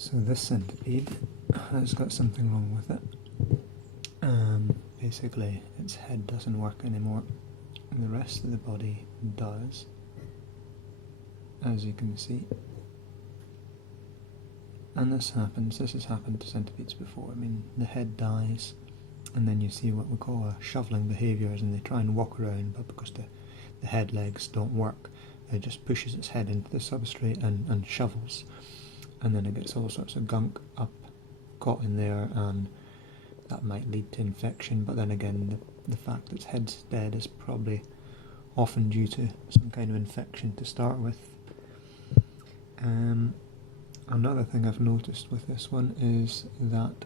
So this centipede has got something wrong with it. Basically, its head doesn't work anymore. The rest of the body does, as you can see. And this has happened to centipedes before. I mean, the head dies, and then you see what we call a shoveling behaviours, and they try and walk around, but because the head legs don't work, it just pushes its head into the substrate and shovels. And then it gets all sorts of gunk caught in there, and that might lead to infection. But then again, the fact that its head's dead is probably often due to some kind of infection to start with. Another thing I've noticed with this one is that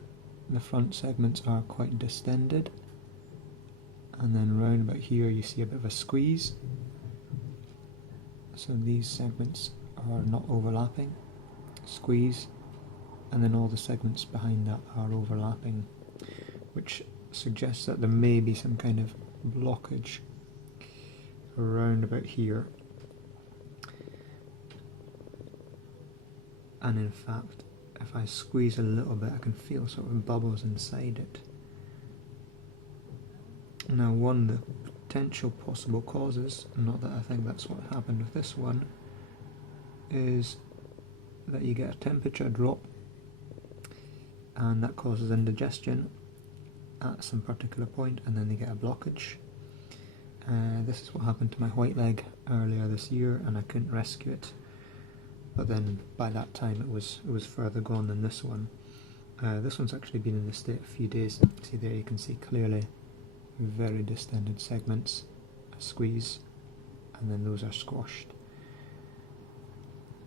the front segments are quite distended, and then round about here you see a bit of a squeeze. So these segments are not overlapping. Squeeze, and then all the segments behind that are overlapping, which suggests that there may be some kind of blockage around about here. And in fact, if I squeeze a little bit, I can feel sort of bubbles inside it. Now, one of the potential possible causes, not that I think that's what happened with this one, is that you get a temperature drop, and that causes indigestion at some particular point, and then they get a blockage. This is what happened to my white leg earlier this year, and I couldn't rescue it. But then by that time it was further gone than this one. This one's actually been in this state a few days. See there, you can see clearly very distended segments, a squeeze, and then those are squashed.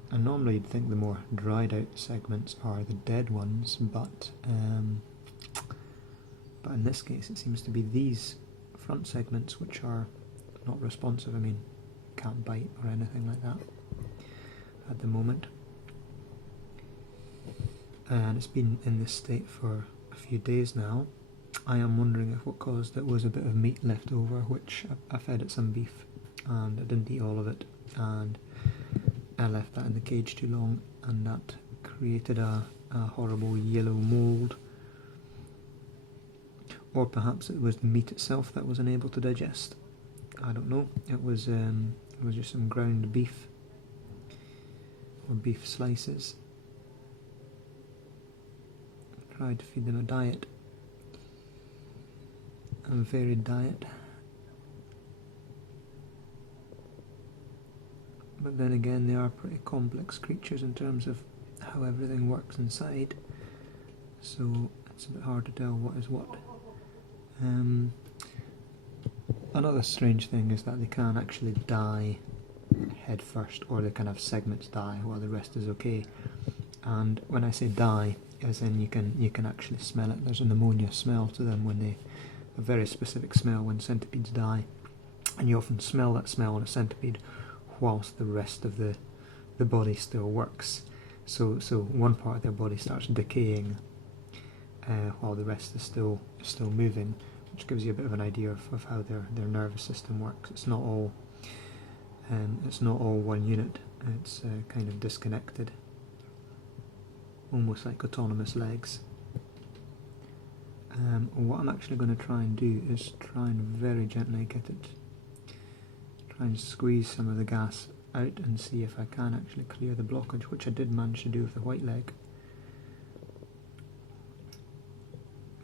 And normally you'd think the more dried out segments are the dead ones, but in this case it seems to be these front segments which are not responsive. I mean, can't bite or anything like that at the moment. And it's been in this state for a few days now. I am wondering if what caused it was a bit of meat left over, which I fed it some beef, and I didn't eat all of it, and I left that in the cage too long, and that created a horrible yellow mould. Or perhaps it was the meat itself that was unable to digest. I don't know. It was just some ground beef or beef slices. I tried to feed them a diet, a varied diet. But then again, they are pretty complex creatures in terms of how everything works inside, so it's a bit hard to tell what is what. Another strange thing is that they can actually die head first, or they can have segments die while the rest is okay. And when I say die, as in you can actually smell it. There's an ammonia smell to them a very specific smell when centipedes die, and you often smell that smell on a centipede whilst the rest of the body still works. So one part of their body starts decaying while the rest is still moving, which gives you a bit of an idea of how their nervous system works. It's not all one unit. It's kind of disconnected, almost like autonomous legs. What I'm actually going to try and do is try and very gently try and squeeze some of the gas out and see if I can actually clear the blockage, which I did manage to do with the white leg.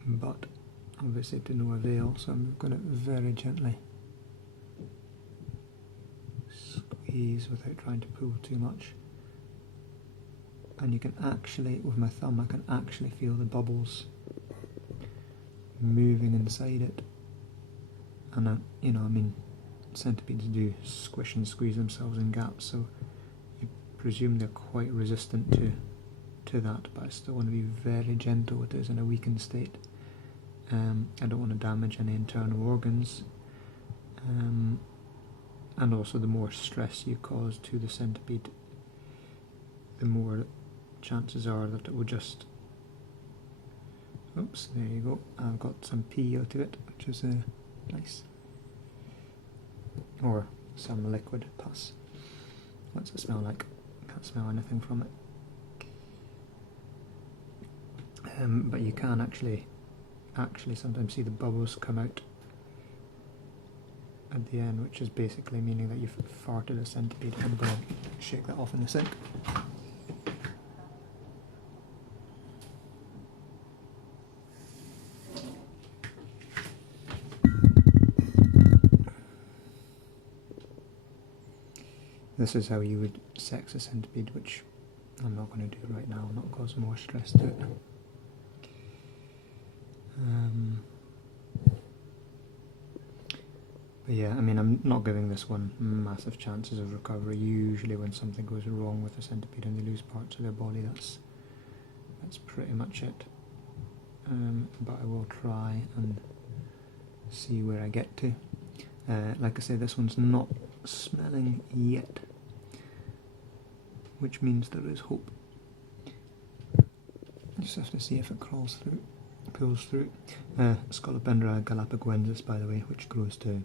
But obviously to no avail, so I'm going to very gently squeeze without trying to pull too much. And you can actually, with my thumb, I can actually feel the bubbles moving inside it. And I mean, centipedes do squish and squeeze themselves in gaps, so you presume they're quite resistant to that, but I still want to be very gentle with it in a weakened state. I don't want to damage any internal organs, and also the more stress you cause to the centipede, the more chances are that it will just... Oops, there you go. I've got some pee out of it, which is nice. Or some liquid pus. What's it smell like? Can't smell anything from it. but you can actually sometimes see the bubbles come out at the end, which is basically meaning that you've farted a centipede. I'm going to shake that off in the sink. This is how you would sex a centipede, which I'm not going to do right now, not cause more stress to it. But yeah, I mean, I'm not giving this one massive chances of recovery. Usually when something goes wrong with a centipede and they lose parts of their body, that's pretty much it. But I will try and see where I get to. Like I say, this one's not smelling yet, which means there is hope. Just have to see if it crawls through, pulls through. Scolopendra galapagoensis, by the way, which grows to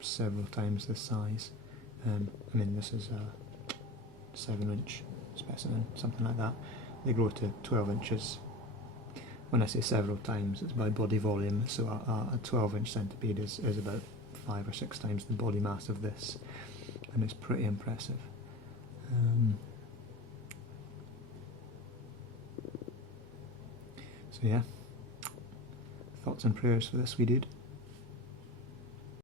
several times this size. I mean, this is a 7-inch specimen, something like that. They grow to 12 inches. When I say several times, it's by body volume, so a 12-inch centipede is about 5 or 6 times the body mass of this, and it's pretty impressive. So yeah, thoughts and prayers for this wee dude.